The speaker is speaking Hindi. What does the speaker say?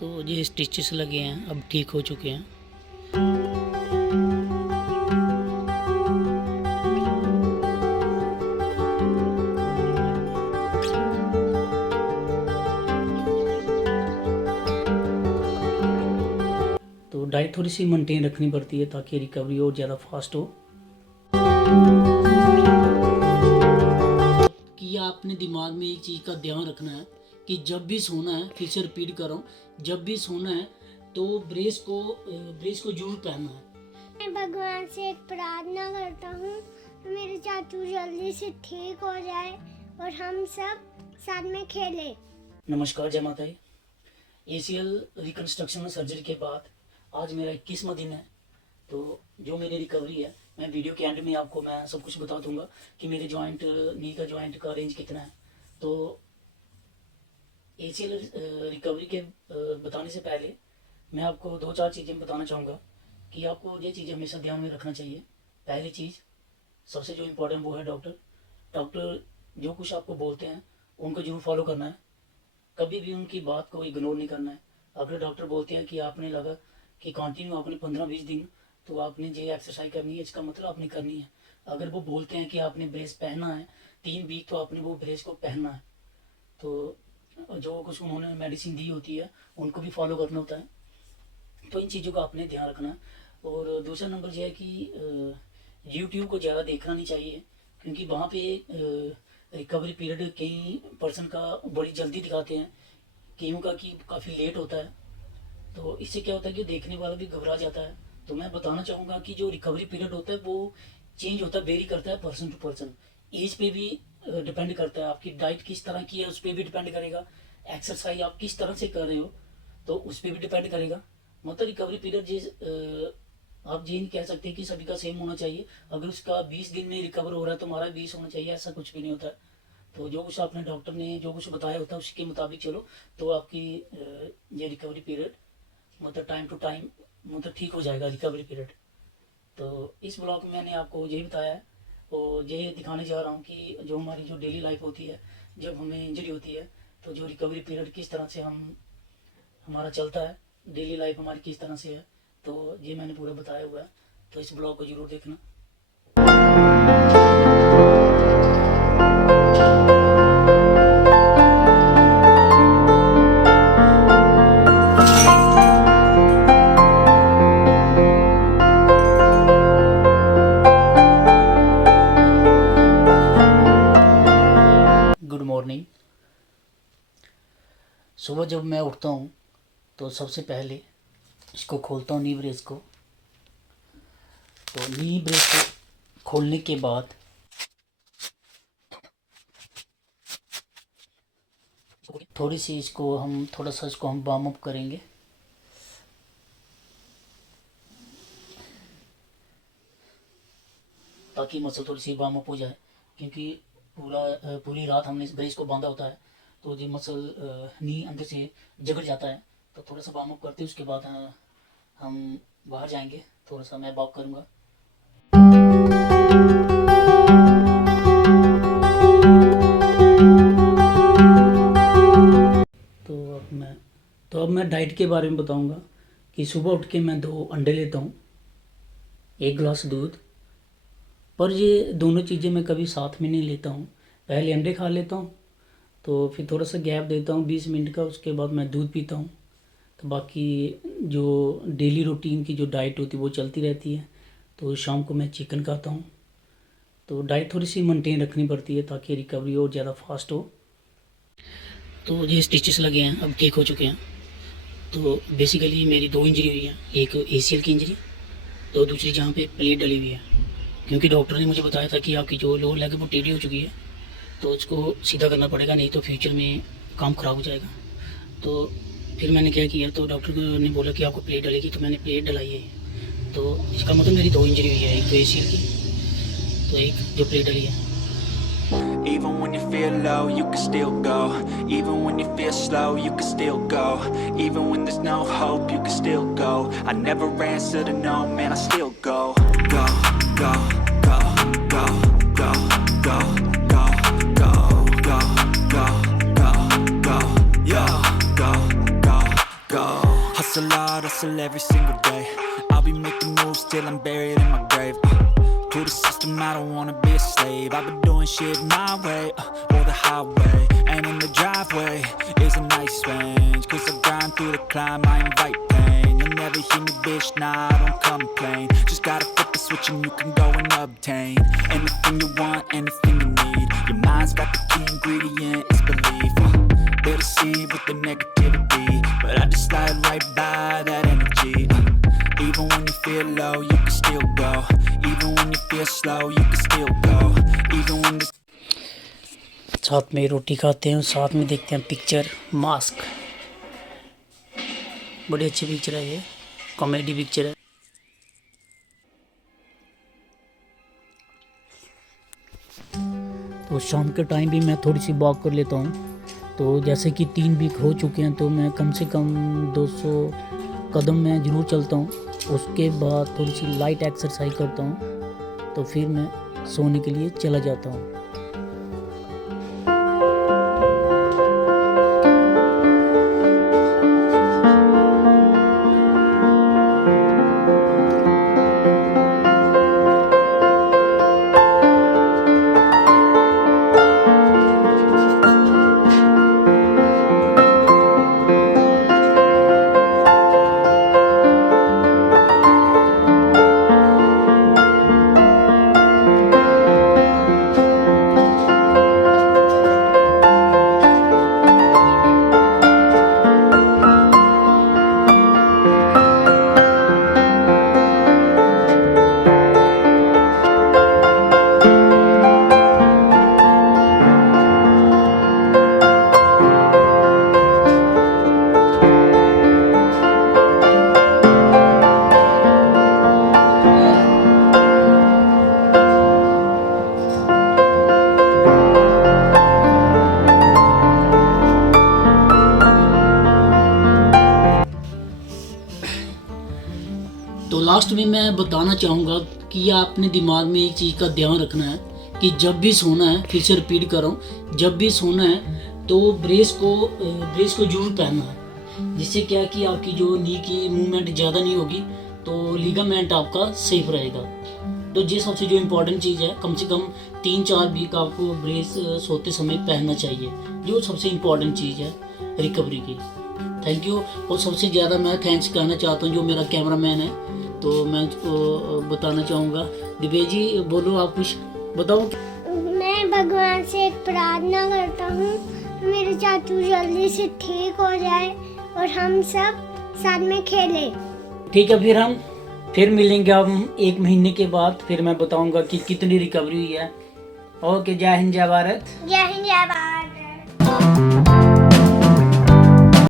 तो ये स्टिचेस लगे हैं, अब ठीक हो चुके हैं। तो डाइट थोड़ी सी मेंटेन रखनी पड़ती है ताकि रिकवरी और ज़्यादा फास्ट हो। कि आपने दिमाग में एक चीज़ का ध्यान रखना है कि जब भी सोना है, फिर से रिपीट कर रहा हूँ, जब भी सोना है तो ब्रेस को जरूर पहनना है। मैं भगवान से एक प्रार्थना करता हूँ तो मेरे चाचू जल्दी से ठीक हो जाए और हम सब साथ में खेलें। नमस्कार, जय माता दी। ACL रिकन्स्ट्रक्शन सर्जरी के बाद आज मेरा 21वां दिन है। तो जो मेरी रिकवरी है, मैं वीडियो के एंड में आपको मैं सब कुछ बता दूंगा कि मेरे जॉइंट, नी का जॉइंट का रेंज कितना है। तो ACL रिकवरी के बताने से पहले मैं आपको 2-4 चीज़ें बताना चाहूँगा कि आपको ये चीज़ें हमेशा ध्यान में रखना चाहिए। पहली चीज़, सबसे जो इम्पोर्टेंट वो है डॉक्टर जो कुछ आपको बोलते हैं उनको जरूर फॉलो करना है। कभी भी उनकी बात को इग्नोर नहीं करना है। अगर डॉक्टर बोलते हैं कि आपने लगा कि कंटिन्यू आपने 15-20 दिन तो आपने ये एक्सरसाइज करनी है, इसका मतलब आपने करनी है। अगर वो बोलते हैं कि आपने ब्रेस पहनना है 3 वीक तो आपने वो ब्रेस को पहनना है। तो जो कुछ उन्होंने मेडिसिन दी होती है उनको भी फॉलो करना होता है। तो इन चीज़ों का आपने ध्यान रखना है। और दूसरा नंबर यह है कि यूट्यूब को ज़्यादा देखना नहीं चाहिए, क्योंकि वहाँ पे रिकवरी पीरियड कई पर्सन का बड़ी जल्दी दिखाते हैं, कईयों का कि काफ़ी लेट होता है। तो इससे क्या होता है कि देखने वाला भी घबरा जाता है। तो मैं बताना चाहूँगा कि जो रिकवरी पीरियड होता है वो चेंज होता है, वेरी करता है पर्सन टू पर्सन। एज पे भी डिपेंड करता है, आपकी डाइट किस तरह की है उस पर भी डिपेंड करेगा, एक्सरसाइज आप किस तरह से कर रहे हो तो उस पर भी डिपेंड करेगा। मतलब रिकवरी पीरियड आप ये नहीं कह सकते कि सभी का सेम होना चाहिए। अगर उसका 20 दिन में रिकवर हो रहा है तो हमारा 20 होना चाहिए, ऐसा कुछ भी नहीं होता है। तो जो कुछ आपने डॉक्टर ने जो कुछ बताया होता है उसके मुताबिक चलो तो आपकी ये रिकवरी पीरियड मतलब टाइम टू टाइम मतलब ठीक हो जाएगा रिकवरी पीरियड। तो इस ब्लॉग में मैंने आपको यही बताया है और ये दिखाने जा रहा हूँ कि जो हमारी जो डेली लाइफ होती है, जब हमें इंजरी होती है तो जो रिकवरी पीरियड किस तरह से हमारा चलता है, डेली लाइफ हमारी किस तरह से है, तो ये मैंने पूरा बताया हुआ है। तो इस ब्लॉग को ज़रूर देखना। Good morning. सुबह जब मैं उठता हूँ तो सबसे पहले इसको खोलता हूँ, नी ब्रेस को। तो नी ब्रेस को खोलने के बाद थोड़ी सी इसको हम वार्म अप करेंगे। ताकि मसल थोड़ी सी वार्म अप हो जाए, क्योंकि पूरी रात हमने इस ब्रेस को बांधा होता है तो ये मसल नी अंदर से जगड़ जाता है। तो थोड़ा सा वार्म अप करते हैं, उसके बाद हम बाहर जाएंगे। थोड़ा सा मैं वॉक करूँगा। तो अब मैं डाइट के बारे में बताऊंगा कि सुबह उठ के मैं 2 अंडे लेता हूँ, 1 गिलास दूध। पर ये दोनों चीज़ें मैं कभी साथ में नहीं लेता हूँ। पहले अंडे खा लेता हूँ तो फिर थोड़ा सा गैप देता हूँ 20 मिनट का, उसके बाद मैं दूध पीता हूँ। तो बाकी जो डेली रूटीन की जो डाइट होती है वो चलती रहती है। तो शाम को मैं चिकन खाता हूँ। तो डाइट थोड़ी सी मेंटेन रखनी पड़ती है ताकि रिकवरी और ज़्यादा फास्ट हो। तो ये स्टिचेस लगे हैं, अब ठीक हो चुके हैं। तो बेसिकली मेरी 2 इंजरी हुई है, एक ACL की इंजरी तो दूसरी जहाँ पे प्लेट डली हुई है। क्योंकि डॉक्टर ने मुझे बताया था कि आपकी जो लोअर लेग वो टेढ़ी हो चुकी है तो उसको सीधा करना पड़ेगा, नहीं तो फ्यूचर में काम ख़राब हो जाएगा। तो फिर मैंने क्या किया, तो डॉक्टर ने बोला कि आपको प्लेट डलेगी, तो मैंने प्लेट डलाई है। तो इसका मतलब मेरी 2 इंजरी हुई है, एक तो ACL की तो एक जो प्लेट डली है। Even when you feel low, you can still go. Even when you feel slow, you can still go. Even when there's no hope, you can still go. I never answer to no, man, I still go. Go, go, go, go, go, go, go, go, go, go, go, go, yo, go, go, go. Hustle hard, hustle every single day. I'll be making moves till I'm buried in my grave. To the system, I don't wanna be a slave. I've been doing shit my way, or the highway. And in the driveway is a nice range. Cause I grind through the climb, I invite pain. You'll never hear me, bitch, nah, I don't complain. Just gotta flip the switch and you can go and obtain anything you want, anything you need. Your mind's got the key ingredient, it's belief. They deceive with the negativity, but I just slide right by that energy. Even when you feel low, you can still go. Even when you feel slow, you can still go. Even when this साथ में रोटी खाते हैं, साथ में देखते हैं पिक्चर मास्क। बड़ी अच्छी पिक्चर है ये, कॉमेडी पिक्चर है। तो शाम के टाइम भी मैं थोड़ी सी वॉक कर लेता हूँ। तो जैसे कि 3 वीक हो चुके हैं, तो मैं कम से कम 200 कदम मैं ज़रूर चलता हूँ। उसके बाद थोड़ी सी लाइट एक्सरसाइज करता हूँ, तो फिर मैं सोने के लिए चला जाता हूँ। तो लास्ट में मैं बताना चाहूँगा कि आपने दिमाग में एक चीज़ का ध्यान रखना है कि जब भी सोना है, फिर से रिपीट कर रहा हूँ, जब भी सोना है तो ब्रेस को जरूर पहनना है। जिससे क्या कि आपकी जो नी की मूवमेंट ज़्यादा नहीं होगी, तो लिगामेंट आपका सेफ रहेगा। तो ये सबसे जो इम्पोर्टेंट चीज़ है, कम से कम 3-4 वीक आपको ब्रेस सोते समय पहनना चाहिए, जो सबसे इम्पोर्टेंट चीज़ है रिकवरी की। Thank you. और सबसे ज़्यादा मैं थैंक्स कहना चाहता हूँ जो मेरा कैमरामैन है, तो मैं उसको बताना चाहूँगा। दिव्या जी बोलो, आप कुछ बताओ। मैं भगवान से एक प्रार्थना करता हूँ, मेरे चाचू जल्दी से ठीक हो जाए और हम सब साथ में खेलें। ठीक है, फिर मिलेंगे हम 1 महीने के बाद। फिर मैं बताऊँगा कि कितनी रिकवरी हुई है। ओके, जय हिंद, जय भारत। जय हिंद, जय भारत।